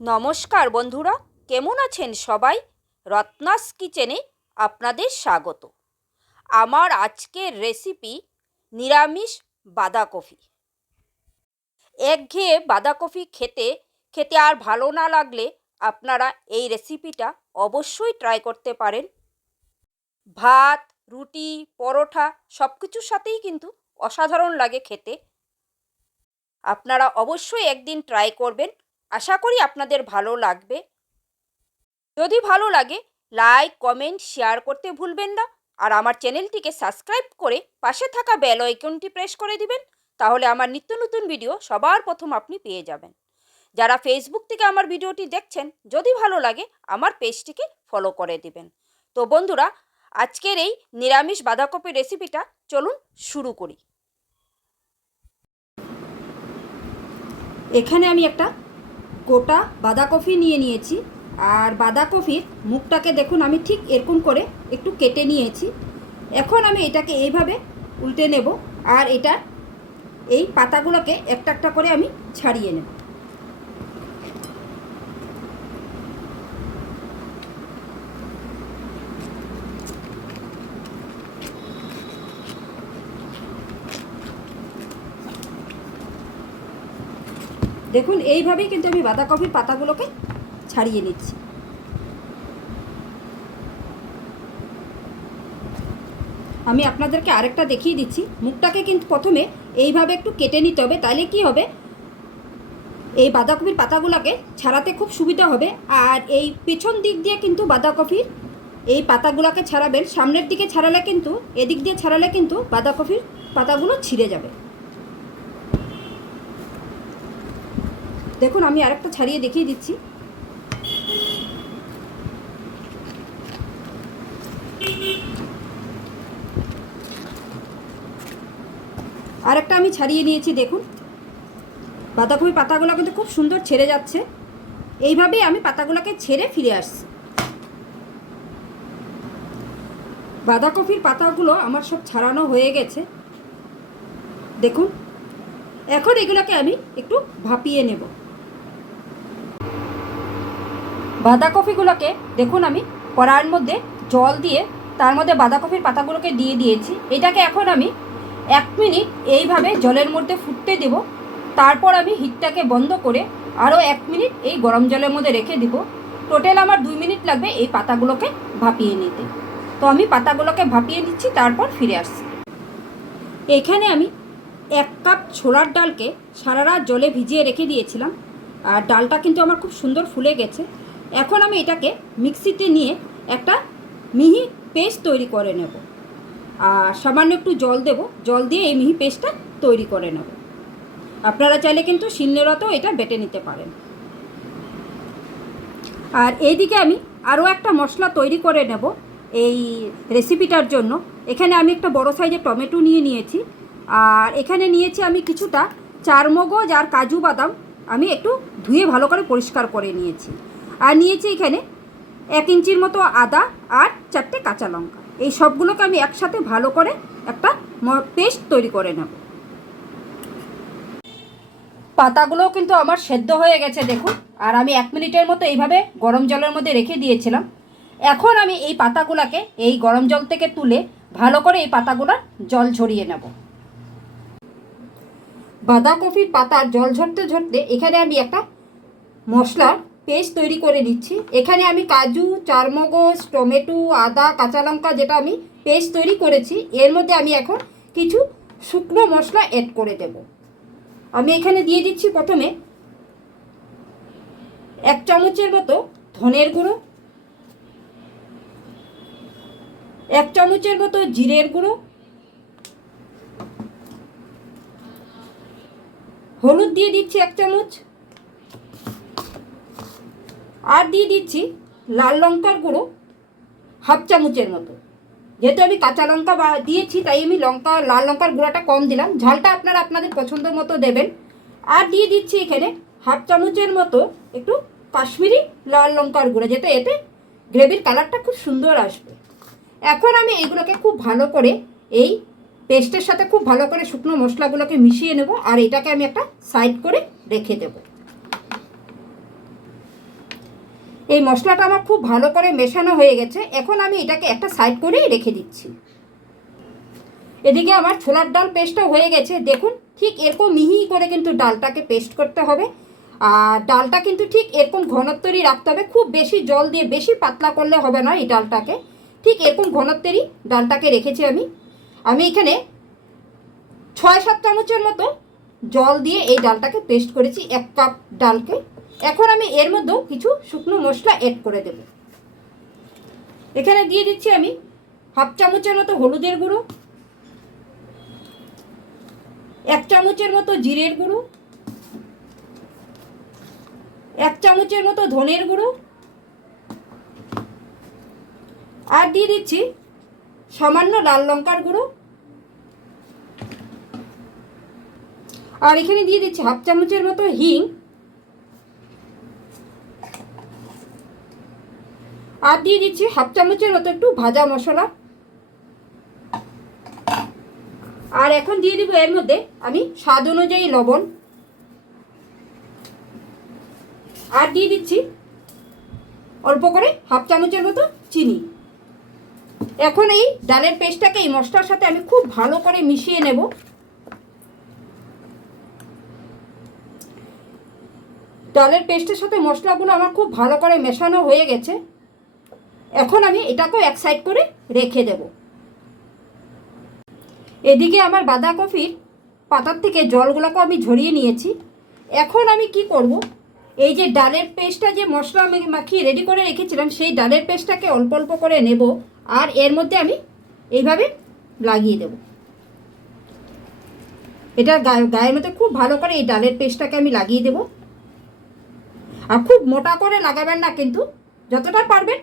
নমস্কার বন্ধুরা, কেমন আছেন সবাই? রত্নাস কিচেনে আপনাদের স্বাগত। আমার আজকের রেসিপি নিরামিষ বাঁধাকপি। একঘেয়ে বাঁধাকপি খেতে খেতে আর ভালো না লাগলে আপনারা এই রেসিপিটা অবশ্যই ট্রাই করতে পারেন। ভাত, রুটি, পরোটা সব কিছুর সাথেই কিন্তু অসাধারণ লাগে খেতে। আপনারা অবশ্যই একদিন ট্রাই করবেন। আশা করি আপনাদের ভালো লাগবে। যদি ভালো লাগে লাইক কমেন্ট শেয়ার করতে ভুলবেন না। আর আমার চ্যানেলটিকে সাবস্ক্রাইব করে পাশে থাকা বেল আইকনটি প্রেস করে দিবেন, তাহলে আমার নিত্য নতুন ভিডিও সবার প্রথম আপনি পেয়ে যাবেন। যারা ফেসবুক থেকে আমার ভিডিওটি দেখছেন, যদি ভালো লাগে, আমার পেজটিকে ফলো করে দিবেন। তো বন্ধুরা, আজকের এই নিরামিষ বাঁধাকপি রেসিপিটা চলুন শুরু করি। এখানে আমি একটা গোটা বাঁধাকপি নিয়ে নিয়েছি। আর বাঁধাকপির মুখটাকে দেখুন, আমি ঠিক এরকম করে একটু কেটে নিয়েছি। এখন আমি এটাকে এইভাবে উল্টে নেব। আর এটা এই পাতাগুলোকে একটা একটা করে আমি ছাড়িয়ে নেব। দেখুন, এইভাবেই কিন্তু আমি বাঁধাকপির পাতাগুলোকে ছাড়িয়ে নিচ্ছি। আমি আপনাদেরকে আরেকটা দেখিয়ে দিচ্ছি। মুখটাকে কিন্তু প্রথমে এইভাবে একটু কেটে নিতে হবে তাহলে কি হবে? এই বাঁধাকপির পাতাগুলোকে ছাড়াতে খুব সুবিধা হবে। আর এই পেছন দিক দিয়ে কিন্তু বাঁধাকপির এই পাতাগুলোকে ছাড়াবেন। সামনের দিকে ছাড়ালে কিন্তু, এদিক দিয়ে ছাড়ালে কিন্তু বাঁধাকপির পাতাগুলো ছিঁড়ে যাবে। দেখুন, আমি আরেকটা ছাড়িয়ে দেখিয়ে দিচ্ছি। আরেকটা আমি ছাড়িয়ে নিয়েছি, দেখুন। বাঁধাকপি পাতাগুলো কিন্তু খুব সুন্দর ছেড়ে যাচ্ছে। এইভাবেই আমি পাতাগুলোকে ছেড়ে ফিরে আসছি। বাঁধাকপির পাতাগুলো আমার সব ছাড়ানো হয়ে গেছে। দেখুন, এখন এগুলোকে আমি একটু ভাপিয়ে নেব। বাঁধাকপিগুলোকে, দেখুন আমি, কড়ার মধ্যে জল দিয়ে তার মধ্যে বাঁধাকপির পাতাগুলোকে দিয়ে দিয়েছি। এটাকে এখন আমি এক মিনিট এইভাবে জলের মধ্যে ফুটতে দেব। তারপর আমি হিটটাকে বন্ধ করে আরও এক মিনিট এই গরম জলের মধ্যে রেখে দিব। টোটাল আমার দুই মিনিট লাগবে এই পাতাগুলোকে ভাপিয়ে নিতে। তো আমি পাতাগুলোকে ভাপিয়ে নিচ্ছি, তারপর ফিরে আসছি। এখানে আমি এক কাপ ছোলার ডালকে সারা রাত জলে ভিজিয়ে রেখে দিয়েছিলাম। আর ডালটা কিন্তু আমার খুব সুন্দর ফুলে গেছে। এখন আমি এটাকে মিক্সিতে নিয়ে একটা মিহি পেস্ট তৈরি করে নেব। আর সামান্য একটু জল দেব। জল দিয়ে এই মিহি পেস্টটা তৈরি করে নেব। আপনারা চাইলে কিন্তু শিলনোড়াতেও এটা বেটে নিতে পারেন। আর এইদিকে আমি আরও একটা মশলা তৈরি করে নেব এই রেসিপিটার জন্য। এখানে আমি একটা বড় সাইজের টমেটো নিয়ে নিয়েছি। আর এখানে নিয়েছি আমি কিছুটা চারমগজ আর কাজু বাদাম। আমি একটু ধুয়ে ভালো করে পরিষ্কার করে নিয়েছি। আর নিয়েছি এখানে এক ইঞ্চির মতো আদা আর চারটে কাঁচা লঙ্কা। এই সবগুলোকে আমি একসাথে ভালো করে একটা পেস্ট তৈরি করে নেব। পাতাগুলোও কিন্তু আমার সেদ্ধ হয়ে গেছে, দেখুন। আর আমি এক মিনিটের মতো এইভাবে গরম জলের মধ্যে রেখে দিয়েছিলাম। এখন আমি এই পাতাগুলোকে এই গরম জল থেকে তুলে ভালো করে এই পাতাগুলোর জল ঝরিয়ে নেব। বাঁধাকপির পাতার জল ঝরতে ঝরতে এখানে আমি একটা মশলার পেস্ট তৈরি করে নিচ্ছি। এখানে আমি কাজু, চারমগজ, টমেটো, আদা, কাঁচা লঙ্কা যেটা আমি পেস্ট তৈরি করেছি, এর মধ্যে আমি এখন কিছু শুকনো মশলা অ্যাড করে দেব। আমি এখানে দিয়ে দিচ্ছি প্রথমে এক চামচের মতো ধনের গুঁড়ো, এক চামচের মতো জিরের গুঁড়ো, হলুদ দিয়ে দিচ্ছি এক চামচ আর দিয়ে দিচ্ছি লাল লঙ্কার গুঁড়ো হাফ চামচের মতো। যেহেতু আমি কাঁচা লঙ্কা দিয়েছি, তাই আমি লঙ্কা, লাল লঙ্কার গুঁড়োটা কম দিলাম। ঝালটা আপনারা আপনাদের পছন্দ মতো দেবেন। আর দিয়ে দিচ্ছি এখানে হাফ চামচের মতো একটু কাশ্মীরি লাল লঙ্কার গুঁড়ো যেটা এতে গ্রেভির কালারটা খুব সুন্দর আসবে। এখন আমি এইগুলোকে খুব ভালো করে এই পেস্টের সাথে খুব ভালো করে শুকনো মশলাগুলোকে মিশিয়ে নেব, আর এটাকে আমি একটা সাইড করে রেখে দেব। এই মশলাটা আমার খুব ভালো করে মেশানো হয়ে গেছে। এখন আমি এটাকে একটা সাইড করেই রেখে দিচ্ছি। এদিকে আমার ছোলার ডাল পেস্টটা হয়ে গেছে। দেখুন, ঠিক এরকম মিহি করে কিন্তু ডালটাকে পেস্ট করতে হবে। আর ডালটা কিন্তু ঠিক এরকম ঘনত্বরই রাখতে হবে। খুব বেশি জল দিয়ে বেশি পাতলা করলে হবে না এই ডালটাকে। ঠিক এরকম ঘনত্বেরই ডালটাকে রেখেছি আমি। আমি এখানে ছয় সাত চামচের মতো জল দিয়ে এই ডালটাকে পেস্ট করেছি। এক কাপ ডালকে। এখন আমি এর মধ্যেও কিছু শুকনো মশলা অ্যাড করে দেব। এখানে দিয়ে দিচ্ছি আমি হাফ চামচের মতো হলুদের গুঁড়ো, এক চামচের মতো জিরের গুঁড়ো, এক চামচের মতো ধনের গুঁড়ো আর দিয়ে দিচ্ছি সামান্য লাল লঙ্কার গুঁড়ো। আর এখানে দিয়ে দিচ্ছি হাফ চামচের মতো হিং। আর দিয়ে দিচ্ছি হাফ চামচের মতো একটু ভাজা মশলা। আর এখন দিয়ে দিব এর মধ্যে আমি স্বাদ অনুযায়ী লবণ। আর দিয়ে দিচ্ছি অল্প করে হাফ চামচের মতো চিনি। এখন এই ডালের পেস্টটাকে এই মশলার সাথে আমি খুব ভালো করে মিশিয়ে নেব। ডালের পেস্টের সাথে মশলাগুলো আমার খুব ভালো করে মেশানো হয়ে গেছে। এখন আমি এটাকেও এক সাইড করে রেখে দেব। এদিকে আমার বাঁধাকপির পাতার থেকে জলগুলোকেও আমি ঝরিয়ে নিয়েছি। এখন আমি কি করব? এই যে ডালের পেস্টটা যে মশলা আমি মাখিয়ে রেডি করে রেখেছিলাম, সেই ডালের পেস্টটাকে অল্প অল্প করে নেব আর এর মধ্যে আমি এইভাবে লাগিয়ে দেব। এটা গায়ে গায়ের মধ্যে খুব ভালো করে এই ডালের পেস্টটাকে আমি লাগিয়ে দেব। আর খুব মোটা করে লাগাবেন না কিন্তু, যতটা পারবেন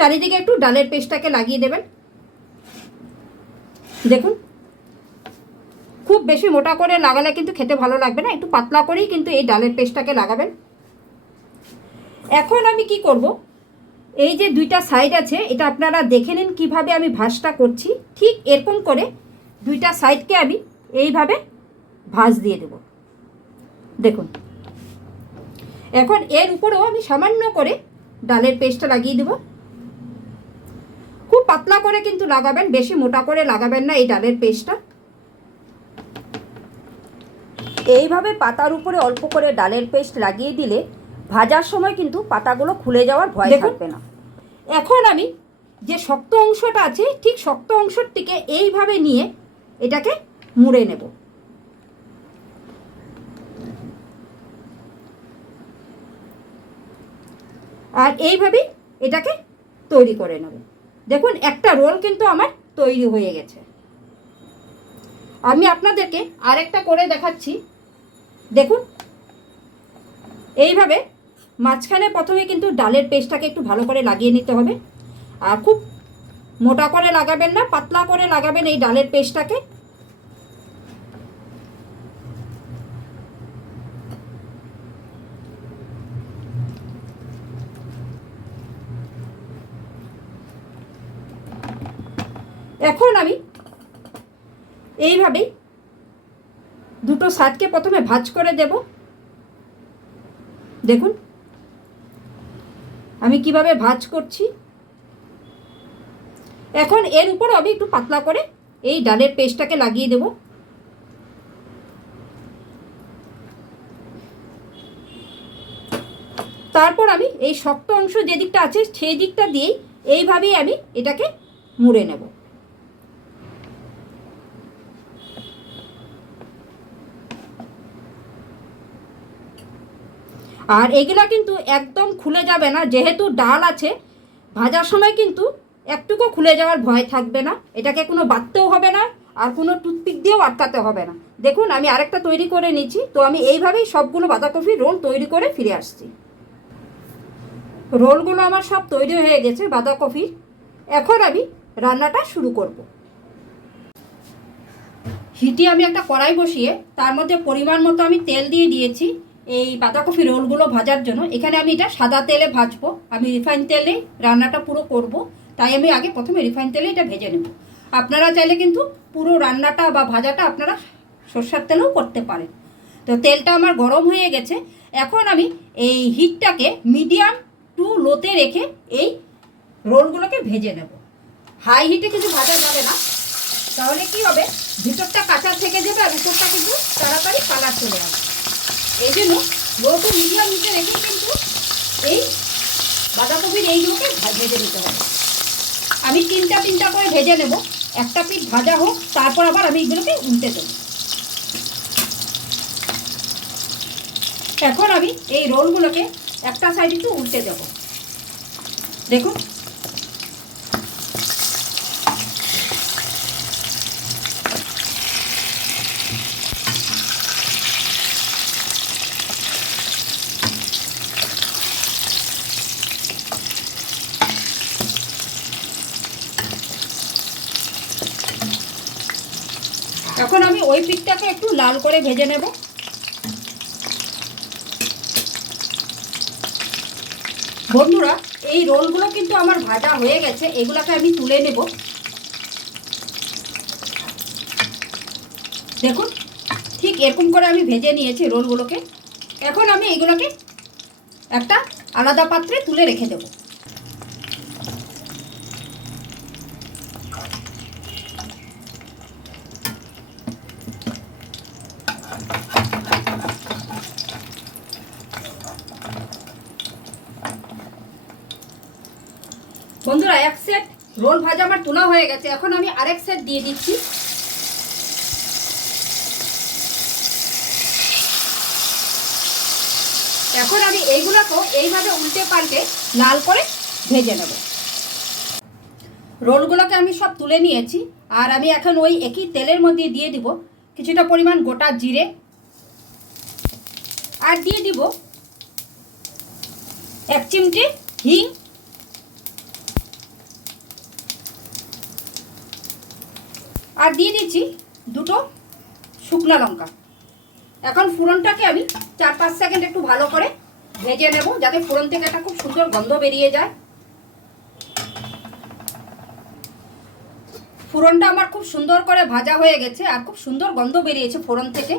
চারিদিকে একটু ডালের পেস্টটাকে লাগিয়ে দেবেন। দেখুন, খুব বেশি মোটা করে লাগালে কিন্তু খেতে ভালো লাগবে না, একটু পাতলা করেই কিন্তু এই ডালের পেস্টটাকে লাগাবেন। এখন আমি কি করব? এই যে দুইটা সাইড আছে, এটা আপনারা দেখে নিন কীভাবে আমি ভাঁজটা করছি। ঠিক এরকম করে দুইটা সাইডকে আমি এইভাবে ভাঁজ দিয়ে দেব। দেখুন, এখন এর উপরেও আমি সামান্য করে ডালের পেস্টটা লাগিয়ে দেবো। পাতলা করে কিন্তু লাগাবেন বেশি মোটা করে লাগাবেন না এই ডালের পেস্টটা। এইভাবে পাতার উপরে অল্প করে ডালের পেস্ট লাগিয়ে দিলে ভাজার সময় কিন্তু পাতাগুলো খুলে যাওয়ার ভয় থাকবে না। এখন আমি যে শক্ত অংশটা আছে ঠিক শক্ত অংশটিকে এইভাবে নিয়ে এটাকে মুড়ে নেব। আর এইভাবেই এটাকে তৈরি করে নেব। দেখুন, একটা রোল কিন্তু আমার তৈরি হয়ে গেছে। আমি আপনাদেরকে আরেকটা করে দেখাচ্ছি। দেখুন, এইভাবে মাঝখানে প্রথমে কিন্তু ডালের পেস্টটাকে একটু ভালো করে লাগিয়ে নিতে হবে। আর খুব মোটা করে লাগাবেন না, পাতলা করে লাগাবেন এই ডালের পেস্টটাকে। এখন আমি এইভাবেই দুটো সাইডকে প্রথমে ভাজ করে দেব। দেখুন, আমি কীভাবে ভাজ করছি। এখন এর উপর আমি একটু পাতলা করে এই ডালের পেস্টটাকে লাগিয়ে দেব। তারপর আমি এই শক্ত অংশ যে দিকটা আছে সেই দিকটা দিয়েই এইভাবেই আমি এটাকে মুড়ে নেব। আর এগুলা কিন্তু একদম খুলে যাবে না। যেহেতু ডাল আছে, ভাজার সময় কিন্তু একটুকু খুলে যাওয়ার ভয় থাকবে না। এটাকে কোনো বাঁধতেও হবে না আর কোনো টুথপিক দিয়েও আটকাতে হবে না। দেখুন, আমি আরেকটা তৈরি করে নিচ্ছি তো আমি এইভাবেই সবগুলো বাঁধাকপি রোল তৈরি করে ফিরে আসছি। রোলগুলো আমার সব তৈরি হয়ে গেছে বাঁধাকপির। এখন আমি রান্নাটা শুরু করব। হিটে আমি একটা কড়াই বসিয়ে তার মধ্যে পরিমাণ মতো আমি তেল দিয়ে দিয়েছি। এই বাঁধাকপি রোলগুলো ভাজার জন্য। এখানে আমি এটা সাদা তেলে ভাজবো। আমি রিফাইন তেলে রান্নাটা পুরো করব। তাই আমি আগে প্রথমে রিফাইন তেলে এটা ভেজে নেব। আপনারা চাইলে কিন্তু পুরো রান্নাটা বা ভাজাটা আপনারা সর্ষার তেলেও করতে পারেন। তো তেলটা আমার গরম হয়ে গেছে। এখন আমি এই হিটটাকে মিডিয়াম টু লোতে রেখে এই রোলগুলোকে ভেজে নেব। হাই হিটে কিছু ভাজা যাবে না। তাহলে কি হবে? ভিতরটা কাঁচা থেকে যাবে আর ভিতরটা কিন্তু তাড়াতাড়ি কালার চলে আসবে। এই জন্য লো মিডিয়াম হিটে রেখে কিন্তু এই বাঁধাকপির এইগুলোকে ভেজে নিতে হবে। আমি তিনটা তিনটা করে ভেজে নেব। একটা পিঠ ভাজা হোক, তারপর আবার আমি এগুলোকে উল্টে দেবো। এখন আমি এই রোলগুলোকে একটা সাইড একটু উল্টে দেবো। দেখুন এখন আমি ওই পিঠটাকে একটু লাল করে ভেজে নেব। বন্ধুরা, এই রোলগুলো কিন্তু আমার ভাজা হয়ে গেছে, এগুলোকে আমি তুলে নেব। দেখুন, ঠিক এরকম করে আমি ভেজে নিয়েছি রোলগুলোকে। এখন আমি এগুলোকে একটা আলাদা পাত্রে তুলে রেখে দেবো বন্ধুরা এক সেট রোল ভাজা হয়ে গেছে। এখন আমি আরেক সেট দিয়ে দিচ্ছি। এখন আমি এইগুলোকেও এইভাবে উল্টে পাল্টে লাল করে ভেজে নেব। রোলগুলোকে আমি সব তুলে নিয়েছি। আর আমি এখন ওই একই তেলের মধ্যে দিয়ে দিব কিছুটা পরিমাণ গোটা জিরে। আর দিয়ে দিব এক চিমটি হিং। আর দিয়ে দিচ্ছি দুটো শুকনো লঙ্কা। এখন ফোড়নটাকে আমি চার পাঁচ সেকেন্ড একটু ভালো করে ভেজে নেব, যাতে ফোড়ন থেকে একটা খুব সুন্দর গন্ধ বেরিয়ে যায়। ফোড়নটা আমার খুব সুন্দর করে ভাজা হয়ে গেছে আর খুব সুন্দর গন্ধ বেরিয়েছে ফোড়ন থেকে।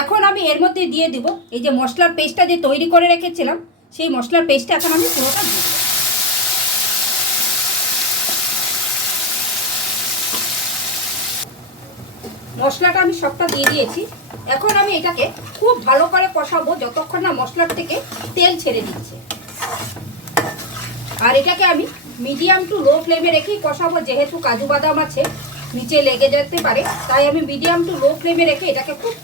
এখন আমি এর মধ্যে দিয়ে দিব এই যে মশলার পেস্টটা যে তৈরি করে রেখেছিলাম, সেই মশলার পেস্টটা এখন আমি পুরোটা দিয়ে মশলাটা আমি সবটা দিয়ে দিয়েছি। এখন আমি এটাকে খুব ভালো করে কষাবো যতক্ষণ না মশলার থেকে তেল ছেড়ে দিচ্ছে। আর এটাকে আমি মিডিয়াম টু লো ফ্লেমে রেখেই কষাবো, যেহেতু কাজু বাদাম আছে, নিচে লেগে যেতে পারে। তাই আমি মিডিয়াম টু লো ফ্লেমে রেখে এটাকে খুব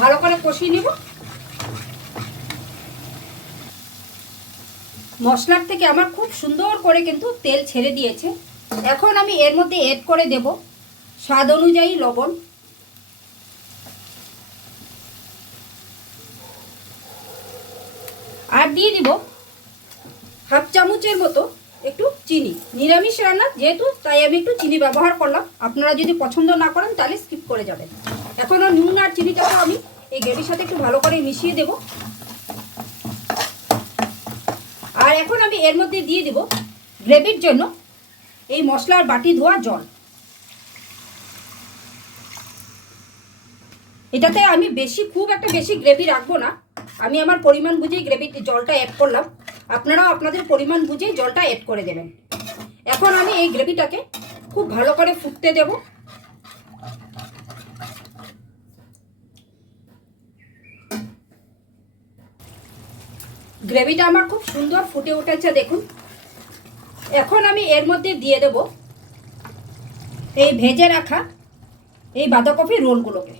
ভালো করে কষিয়ে নেব। মশলার থেকে আমার খুব সুন্দর করে কিন্তু তেল ছেড়ে দিয়েছে। এখন আমি এর মধ্যে এড করে দেব। স্বাদ অনুযায়ী লবণ। আর দিয়ে দিব হাফ চামচের মতো একটু চিনি। নিরামিষ রান্না যেহেতু, তাই আমি একটু চিনি ব্যবহার করলাম। আপনারা যদি পছন্দ না করেন তাহলে স্কিপ করে যাবেন। এখন নুন আর চিনিটাকে আমি এই গ্রেভির সাথে একটু ভালো করে মিশিয়ে দেব। আর এখন আমি এর মধ্যে দিয়ে দিব গ্রেভির জন্য এই মশলার বাটি ধোয়া জল। এটাতে আমি বেশি, খুব একটা বেশি গ্রেভি রাখব না। আমি আমার পরিমাণ বুঝেই গ্রেভির জলটা অ্যাড করলাম। আপনারাও আপনাদের পরিমাণ বুঝেই জলটা অ্যাড করে দেবেন। এখন আমি এই গ্রেভিটাকে খুব ভালো করে ফুটতে দেব। গ্রেভিটা আমার খুব সুন্দর ফুটে উঠেছে, দেখুন। এখন আমি এর মধ্যে দিয়ে দেব এই ভেজে রাখা এই বাঁধাকপি রোলগুলোকে।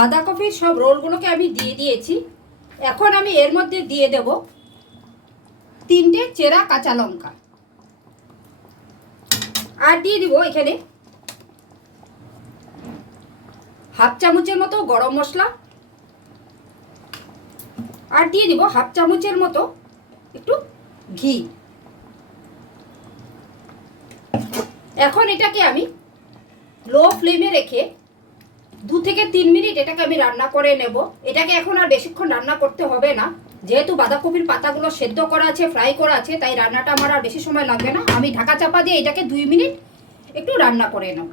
বাঁধাকপির সব রোলগুলোকে আমি দিয়ে দিয়েছি। এখন আমি এর মধ্যে দিয়ে দেব তিনটে চেরা কাঁচা লঙ্কা। আর দিয়ে দিব এখানে হাফ চামচের মতো গরম মশলা। আর দিয়ে দিব হাফ চামচের মতো একটু ঘি। এখন এটাকে আমি লো ফ্লেমে রেখে দু থেকে তিন মিনিট এটাকে আমি রান্না করে নেব। এটাকে এখন আর বেশিক্ষণ রান্না করতে হবে না। যেহেতু বাঁধাকপির পাতাগুলো সেদ্ধ করা আছে, ফ্রাই করা আছে, তাই রান্নাটা আমার আর বেশি সময় লাগবে না। আমি ঢাকা চাপা দিয়ে এটাকে দুই মিনিট একটু রান্না করে নেব।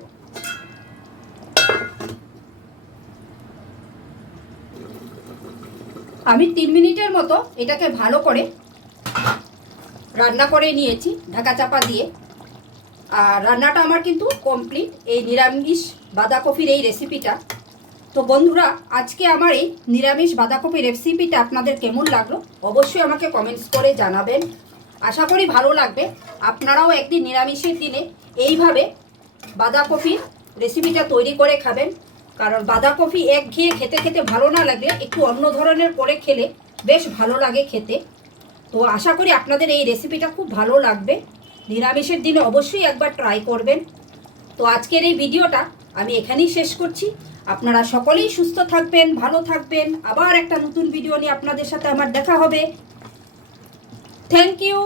আমি তিন মিনিটের মতো এটাকে ভালো করে রান্না করে নিয়েছি ঢাকা চাপা দিয়ে। আর রান্নাটা আমার কিন্তু কমপ্লিট এই নিরামিষ বাঁধাকপির এই রেসিপিটা তো বন্ধুরা, আজকে আমার এই নিরামিষ বাঁধাকপি রেসিপিটা আপনাদের কেমন লাগল অবশ্যই আমাকে কমেন্টস করে জানাবেন। আশা করি ভালো লাগবে। আপনারাও একদিন নিরামিষের দিনে এইভাবে বাঁধাকপির রেসিপিটা তৈরি করে খাবেন। কারণ বাঁধাকপি এক ঘিয়ে খেতে খেতে ভালো না লাগলে একটু অন্য ধরনের করে খেলে বেশ ভালো লাগে খেতে। তো আশা করি আপনাদের এই রেসিপিটা খুব ভালো লাগবে। নিরামিষের দিনে অবশ্যই একবার ট্রাই করবেন। তো আজকের এই ভিডিওটা আমি এখানেই শেষ করছি। আপনারা সকলেই সুস্থ থাকবেন, ভালো থাকবেন। আবার একটা নতুন ভিডিও নিয়ে আপনাদের সাথে আমার দেখা হবে। Thank you